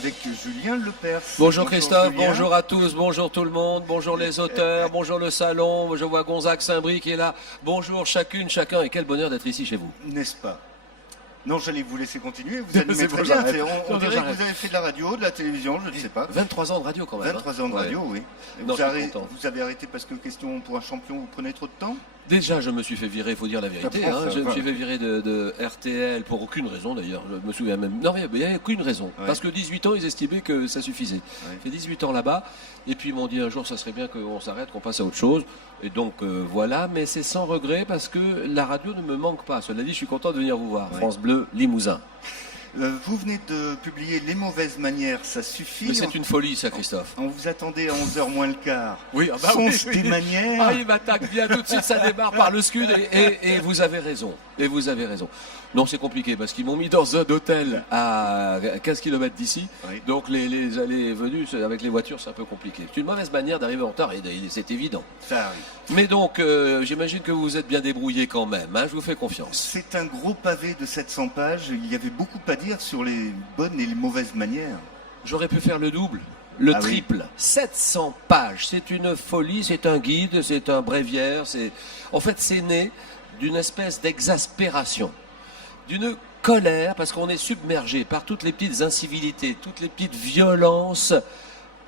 avec Julien Lepers. Bonjour Christophe, Julien. bonjour à tous, bonjour tout le monde, bonjour les auteurs, bonjour le salon, je vois Gonzague Saint-Brie qui est là. Bonjour chacune, chacun, et quel bonheur d'être ici chez vous. N'est-ce pas? Non, j'allais vous laisser continuer, vous animez C'est très bon, bien. j'arrête. On Non, dirait j'arrête. que vous avez fait de la radio, de la télévision, je ne sais pas. 23 ans de radio quand même. 23 ans de hein. radio, oui. Et Non, vous, je suis content. vous avez arrêté parce que question pour un champion, vous prenez trop de temps? Déjà, je me suis fait virer, il faut dire la vérité. Ça prend, ça Je me va. suis fait virer de RTL pour aucune raison d'ailleurs. Je me souviens même. Non, mais il n'y avait aucune raison. Ouais. Parce que 18 ans, ils estimaient que ça suffisait. Ouais. J'ai fait 18 ans là-bas. Et puis ils m'ont dit un jour, ça serait bien qu'on s'arrête, qu'on passe à autre chose. Et donc voilà, mais c'est sans regret parce que la radio ne me manque pas. Cela dit, je suis content de venir vous voir. Ouais. France Bleu, Limousin. Vous venez de publier Les mauvaises manières, ça suffit. Mais c'est une folie, ça, Christophe. On vous attendait à 11h moins le quart. Oui, ah bah Sont-ce oui, oui. des manières? Ah, il m'attaque bien tout de suite, ça démarre par le scud et vous avez raison. Et vous avez raison. Non, c'est compliqué parce qu'ils m'ont mis dans un hôtel à 15 km d'ici. Oui. Donc les allées et venues avec les voitures, c'est un peu compliqué. C'est une mauvaise manière d'arriver en retard et c'est évident. Ça arrive. Mais donc, j'imagine que vous vous êtes bien débrouillé quand même. Hein, je vous fais confiance. C'est un gros pavé de 700 pages. Il y avait beaucoup à dire sur les bonnes et les mauvaises manières. J'aurais pu faire le double. Le Ah oui. triple, 700 pages, c'est une folie, c'est un guide, c'est un bréviaire, en fait c'est né d'une espèce d'exaspération, d'une colère, parce qu'on est submergé par toutes les petites incivilités, toutes les petites violences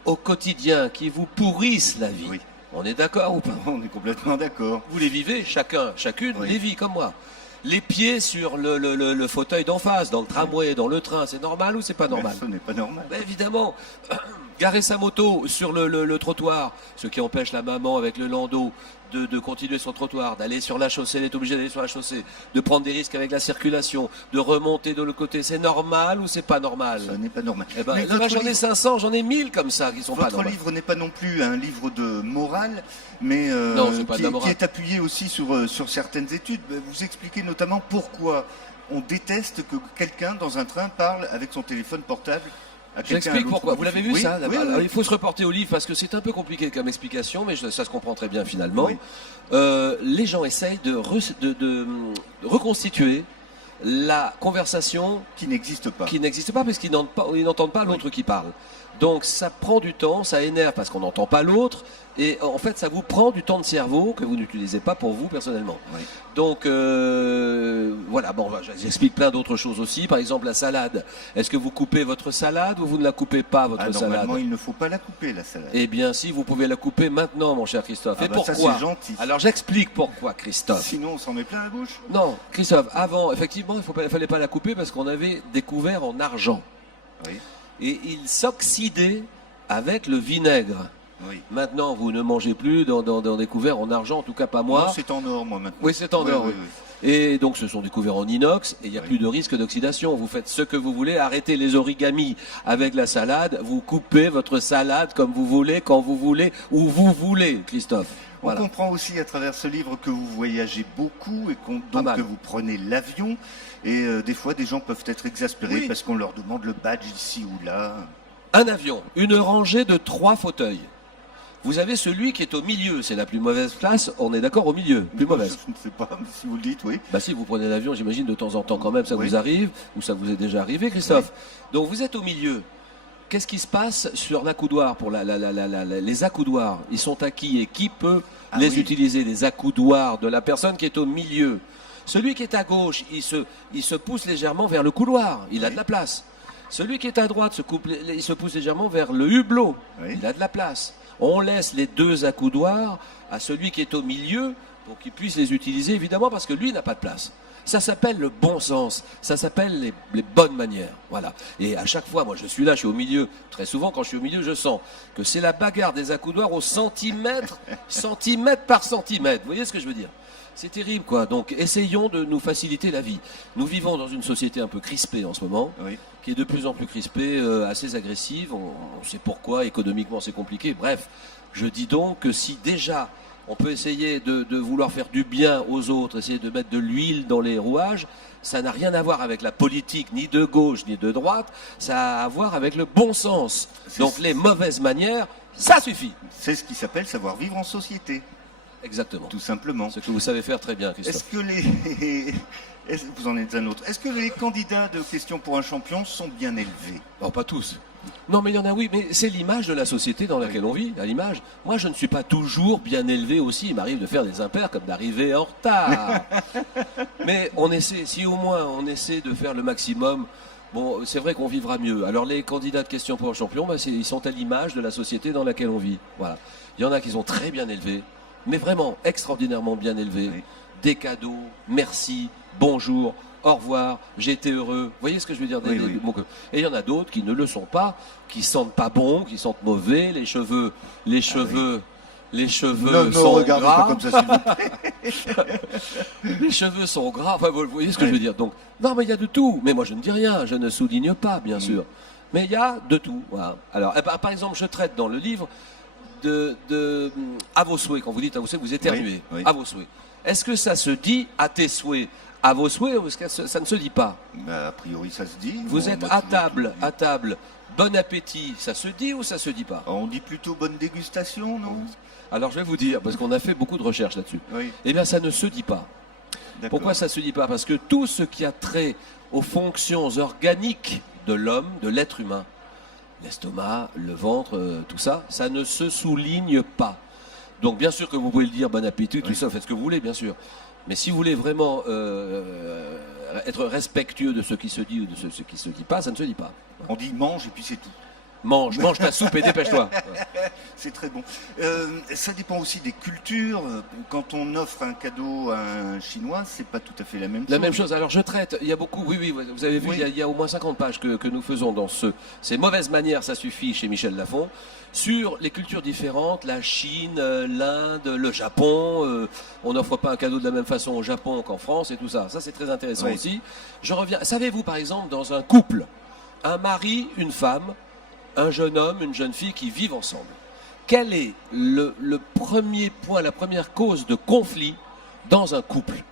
au quotidien qui vous pourrissent la vie. Oui. On est d'accord ou pas? On est complètement d'accord. Vous les vivez, chacun, chacune Oui. les vit comme moi. Les pieds sur le fauteuil d'en face, dans le tramway, dans le train, c'est normal ou c'est pas normal? Mais ce n'est pas normal. Ben évidemment, garer sa moto sur le trottoir, ce qui empêche la maman avec le landau de continuer son trottoir, d'aller sur la chaussée, elle est obligée d'aller sur la chaussée, de prendre des risques avec la circulation, de remonter de l'autre côté, c'est normal ou c'est pas normal? Ce n'est pas normal. Eh ben, Mais là-bas, votre j'en ai livre- 500, j'en ai 1000 comme ça qui sont pas Votre normaux. livre n'est pas non plus un livre de morale, mais Non, c'est pas de la qui morale. est appuyé aussi sur certaines études. Vous expliquez notamment pourquoi on déteste que quelqu'un dans un train parle avec son téléphone portable à quelqu'un. à J'explique l'autre pourquoi. bout Vous du l'avez fil. vu Oui, ça oui, là-bas. oui, Alors, oui. il faut se reporter au livre parce que c'est un peu compliqué comme explication, mais ça se comprend très bien finalement. Oui. Les gens essayent de reconstituer la conversation Qui n'existe pas. qui n'existe pas parce qu'ils n'entendent pas l'autre qui parle. Donc ça prend du temps, ça énerve parce qu'on n'entend pas l'autre et en fait ça vous prend du temps de cerveau que vous n'utilisez pas pour vous personnellement. Oui. Donc voilà, bon, j'explique plein d'autres choses aussi. Par exemple la salade. Est-ce que vous coupez votre salade ou vous ne la coupez pas votre Ah, salade? normalement, il ne faut pas la couper, la salade. Eh bien si, vous pouvez la couper maintenant mon cher Christophe. Ah Et bah, ça, pourquoi? c'est gentil. Alors j'explique pourquoi Christophe. Sinon, on s'en met plein la bouche. Non, Christophe, avant, effectivement, il fallait pas la couper parce qu'on avait découvert en argent. Oui. Et il s'oxydait avec le vinaigre. Oui. Maintenant, vous ne mangez plus dans des couverts en argent, en tout cas pas moi. Non, c'est en or, moi, maintenant. Oui, c'est en Oui, or. oui, oui. oui. Et donc, ce sont des couverts en inox et il n'y a Oui. plus de risque d'oxydation. Vous faites ce que vous voulez, arrêtez les origamis avec la salade. Vous coupez votre salade comme vous voulez, quand vous voulez, où vous voulez, Christophe. On Voilà. comprend aussi à travers ce livre que vous voyagez beaucoup et donc mal. que vous prenez l'avion. Et des fois, des gens peuvent être exaspérés Oui. parce qu'on leur demande le badge ici ou là. Un avion, une rangée de 3 fauteuils. Vous avez celui qui est au milieu, c'est la plus mauvaise place, on est d'accord, au milieu, plus mauvaise. Je ne sais pas si vous le dites, oui. Bah si, vous prenez l'avion, j'imagine de temps en temps quand même, ça Oui. vous arrive, ou ça vous est déjà arrivé, Christophe. Donc vous êtes au milieu. Qu'est-ce qui se passe sur l'accoudoir pour les accoudoirs? Ils sont à qui et qui peut Ah les oui. utiliser, les accoudoirs de la personne qui est au milieu? Celui qui est à gauche, il se pousse légèrement vers le couloir, il a de la place. Celui qui est à droite il se pousse légèrement vers le hublot, Oui. il a de la place. On laisse les deux accoudoirs à celui qui est au milieu pour qu'il puisse les utiliser, évidemment, parce que lui n'a pas de place. Ça s'appelle le bon sens, ça s'appelle les bonnes manières. Voilà. Et à chaque fois, moi je suis là, je suis au milieu. Très souvent, quand je suis au milieu, je sens que c'est la bagarre des accoudoirs au centimètre, centimètre par centimètre. Vous voyez ce que je veux dire? C'est terrible, quoi. Donc, essayons de nous faciliter la vie. Nous vivons dans une société un peu crispée en ce moment, Oui. qui est de plus en plus crispée, assez agressive. On sait pourquoi, économiquement c'est compliqué. Bref, je dis donc que si déjà on peut essayer de vouloir faire du bien aux autres, essayer de mettre de l'huile dans les rouages, ça n'a rien à voir avec la politique, ni de gauche, ni de droite, ça a à voir avec le bon sens. Donc les mauvaises manières, ça suffit. C'est ce qui s'appelle savoir vivre en société, Exactement. tout simplement. Ce que vous savez faire très bien, Christophe. Est-ce que Vous en êtes un autre. Est-ce que les candidats de questions pour un champion sont bien élevés? Non, pas tous. Non, mais il y en a, oui, mais c'est l'image de la société dans laquelle on vit, à l'image. Moi, je ne suis pas toujours bien élevé aussi. Il m'arrive de faire des impairs comme d'arriver en retard. Mais on essaie, si au moins on essaie de faire le maximum, bon, c'est vrai qu'on vivra mieux. Alors, les candidats de questions pour un champion, ils sont à l'image de la société dans laquelle on vit. Voilà. Il y en a qui sont très bien élevés, mais vraiment extraordinairement bien élevés. Oui. Des cadeaux, merci, bonjour, au revoir, j'ai été heureux. Vous voyez ce que je veux dire? Oui, oui. Et il y en a d'autres qui ne le sont pas, qui sentent pas bon, qui sentent mauvais, les cheveux Non, sont regardez pas gras. comme ça, s'il vous plaît. Les cheveux sont gras. Enfin, vous voyez ce que je veux dire? Donc, non, mais il y a de tout. Mais moi, je ne dis rien, je ne souligne pas, bien sûr. Mais il y a de tout. Voilà. Alors, par exemple, je traite dans le livre à vos souhaits. Quand vous dites à vos souhaits, vous éternuez. Oui, oui. À vos souhaits. Est-ce que ça se dit à tes souhaits? À vos souhaits, ou est-ce que ça ne se dit pas? Bah, a priori, ça se dit. Vous Bon, êtes moi, à toujours table, bon appétit, ça se dit ou ça se dit pas? On dit plutôt bonne dégustation, non? Alors je vais vous dire, parce qu'on a fait beaucoup de recherches là-dessus. Oui, Eh bien, ça ne se dit pas. d'accord. Pourquoi ça ne se dit pas? Parce que tout ce qui a trait aux fonctions organiques de l'homme, de l'être humain, l'estomac, le ventre, tout ça, ça ne se souligne pas. Donc bien sûr que vous pouvez le dire, bon appétit, tout Oui. ça, faites ce que vous voulez, bien sûr. Mais si vous voulez vraiment être respectueux de ce qui se dit ou de ce qui ne se dit pas, ça ne se dit pas. On dit mange et puis c'est tout. Mange ta soupe et dépêche-toi. C'est très bon. Ça dépend aussi des cultures. Quand on offre un cadeau à un Chinois, c'est pas tout à fait la même chose. La même chose. Alors je traite, il y a beaucoup, oui, vous avez vu, Oui. il y a au moins 50 pages que nous faisons dans ces mauvaises manières, ça suffit, chez Michel Lafon, sur les cultures différentes, la Chine, l'Inde, le Japon. On n'offre pas un cadeau de la même façon au Japon qu'en France et tout ça. Ça c'est très intéressant Oui. aussi. Je reviens. Savez-vous par exemple dans un couple, un mari, une femme, un jeune homme, une jeune fille qui vivent ensemble, quel est le premier point, la première cause de conflit dans un couple?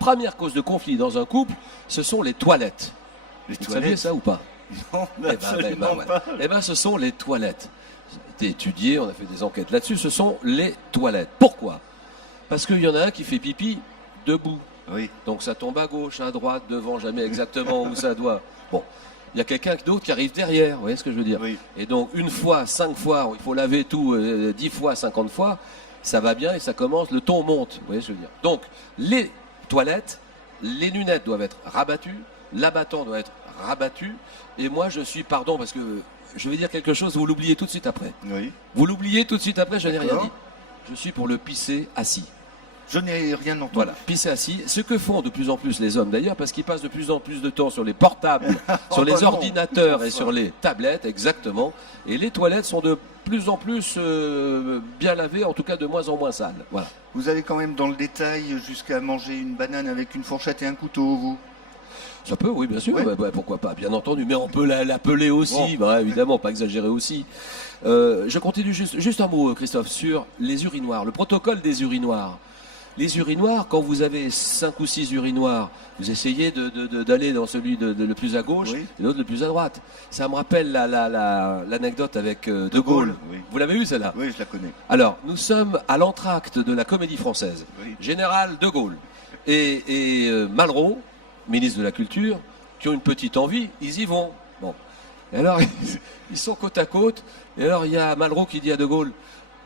Première cause de conflit dans un couple, ce sont les toilettes. Les Vous saviez toilettes, ça ou pas? non, absolument ouais. pas. Eh ben, ce sont les toilettes. Ça a été étudié, on a fait des enquêtes là-dessus. Ce sont les toilettes. Pourquoi? Parce qu'il y en a un qui fait pipi debout. Oui, Donc ça tombe à gauche, à droite, devant, jamais exactement où ça doit. Bon, il y a quelqu'un d'autre qui arrive derrière. Vous voyez ce que je veux dire? oui. Et donc, une fois, 5 fois, il faut laver tout, 10 fois, 50 fois, ça va bien et ça commence, le ton monte. Vous voyez ce que je veux dire? Donc, les toilettes, les lunettes doivent être rabattues, l'abattant doit être rabattu, et moi, je suis, pardon, parce que je vais dire quelque chose, vous l'oubliez tout de suite après. Oui. Vous l'oubliez tout de suite après, je n'ai rien D'accord. dit. Je suis pour le pisser assis. Je n'ai rien entendu. Voilà, pisser assis. Ce que font de plus en plus les hommes d'ailleurs, parce qu'ils passent de plus en plus de temps sur les portables, sur les bah non. ordinateurs et Enfin. sur les tablettes, exactement. Et les toilettes sont de plus en plus bien lavées, en tout cas de moins en moins sales. Voilà. Vous allez quand même dans le détail jusqu'à manger une banane avec une fourchette et un couteau, vous? Ça peut, oui, bien sûr. Ouais. Bah, pourquoi pas, bien entendu. Mais on peut l'appeler aussi, bah, évidemment, pas exagérer aussi. Je continue juste un mot, Christophe, sur les urinoirs, le protocole des urinoirs. Les urinoirs, quand vous avez 5 ou 6 urinoirs, vous essayez d'aller dans celui le plus à gauche Oui. et l'autre le plus à droite. Ça me rappelle l'anecdote avec De Gaulle. Oui. Vous l'avez vu celle-là? Oui, je la connais. Alors, nous sommes à l'entracte de la Comédie Française. Oui. Général De Gaulle et Malraux, ministre de la Culture, qui ont une petite envie, ils y vont. Bon. Et alors, ils sont côte à côte. Et alors, il y a Malraux qui dit à De Gaulle,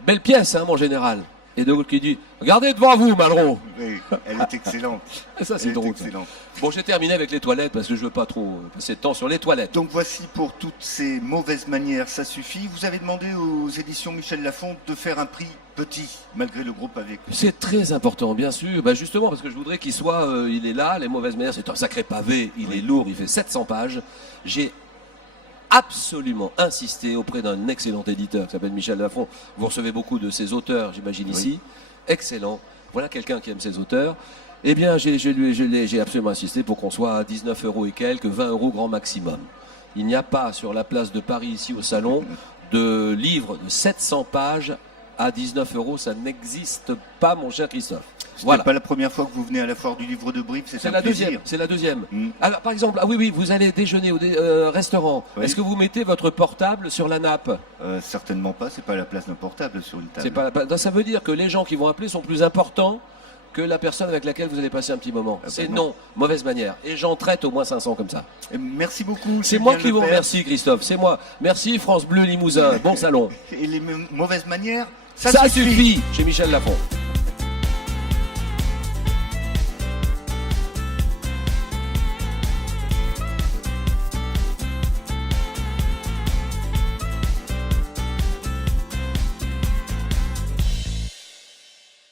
belle pièce, hein, mon général. Et De Gaulle qui dit, regardez devant vous, Malraux. Oui, elle est excellente. Et ça, c'est Elle est drôle. Ça. excellente. Bon, j'ai terminé avec les toilettes parce que je veux pas trop passer de temps sur les toilettes. Donc voici pour toutes ces mauvaises manières, ça suffit. Vous avez demandé aux éditions Michel Lafon de faire un prix petit, malgré le gros pavé. C'est très important, bien sûr. Bah justement, parce que je voudrais qu'il soit, il est là, les mauvaises manières, c'est un sacré pavé, il est lourd, il fait 700 pages. J'ai absolument insisté auprès d'un excellent éditeur qui s'appelle Michel Lafon. Vous recevez beaucoup de ses auteurs, j'imagine, ici. Excellent. Voilà quelqu'un qui aime ses auteurs. Eh bien, j'ai absolument insisté pour qu'on soit à 19 € et quelques, 20 € grand maximum. Il n'y a pas sur la place de Paris, ici au salon, de livre de 700 pages à 19 €. Ça n'existe pas, mon cher Christophe. Ce Voilà. n'est pas la première fois que vous venez à la foire du livre de Brive, c'est C'est un la plaisir. deuxième. C'est la deuxième. Mm. Alors, par exemple, ah oui, vous allez déjeuner au restaurant. Oui. Est-ce que vous mettez votre portable sur la nappe? Certainement pas, c'est pas la place d'un portable sur une table. C'est pas, ça veut dire que les gens qui vont appeler sont plus importants que la personne avec laquelle vous allez passer un petit moment. C'est non. non, mauvaise manière. Et j'en traite au moins 500 comme ça. Et merci beaucoup. C'est moi Julien qui vous Lepers. remercie, Christophe. C'est moi. Merci France Bleu Limousin. Bon salon. Et les mauvaises manières, Ça suffit chez Michel Lafon.